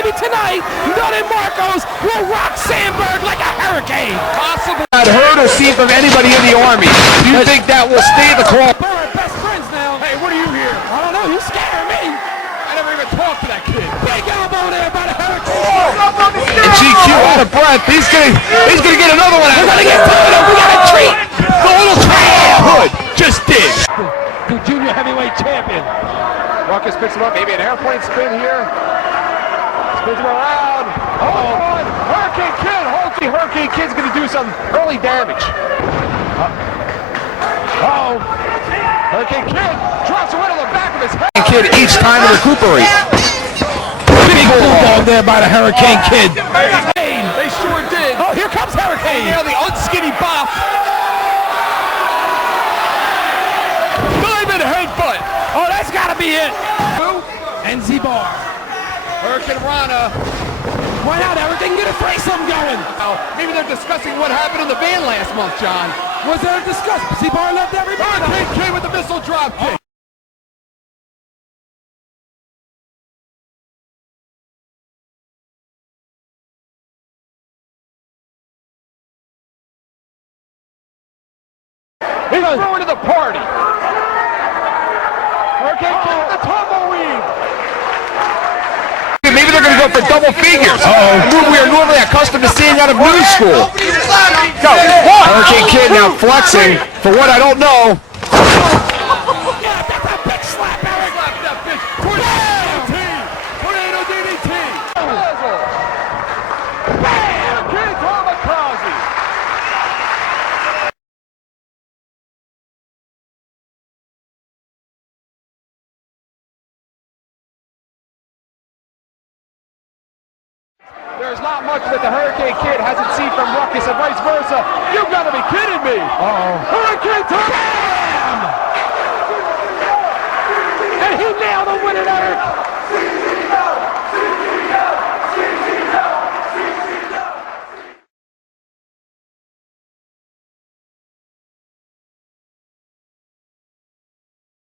maybe tonight, Nutty Marcos will rock Sandberg like a hurricane. Possible. I'd heard or seen from anybody in the Army. Do you think that will stay the call? We're best friends now. Hey, what are you here? I don't know. He's scaring me. I never even talked to that kid. Big elbow there by the hurricane. And GQ out of breath. He's gonna get another one out. We're gonna get two of them. We got a treat. The little Hood just did. The junior heavyweight champion. Ruckus picks him up. Maybe an airplane spin here. Spins him around. Oh, Hurricane Kid. Hopefully Hurricane Kid's gonna do some early damage. Hurricane Kid drops away to the back of his head. Kid each time to recuperate. Big bulldog there by the Hurricane Kid. They sure did. Oh, here comes Hurricane. Now the unskinny bop. Diamond headbutt. Oh, that's gotta be it. NZ bar. Hurricane Rana. Why not, Eric? They can get a threesome going. Maybe they're discussing what happened in the van last month, John. Was there a discuss? Z-Bar loved everybody. Hurricane Kid with the missile drop kick. He's throwing to the party. Hurricane Kid with the tumbleweed. Maybe they're going to go for double figures. A move we are normally accustomed to seeing out of new school. Go. Hurricane Kid now flexing for what I don't know. Yeah, that's a big slap, Eric. Slap that bitch. Tornado DDT. Bam! Kid kamikaze. There's not much that the Hurricane Kid hasn't seen from Ruckus and vice versa. You gotta be kidding me! Hurricane time! And he nailed him with it, Eric.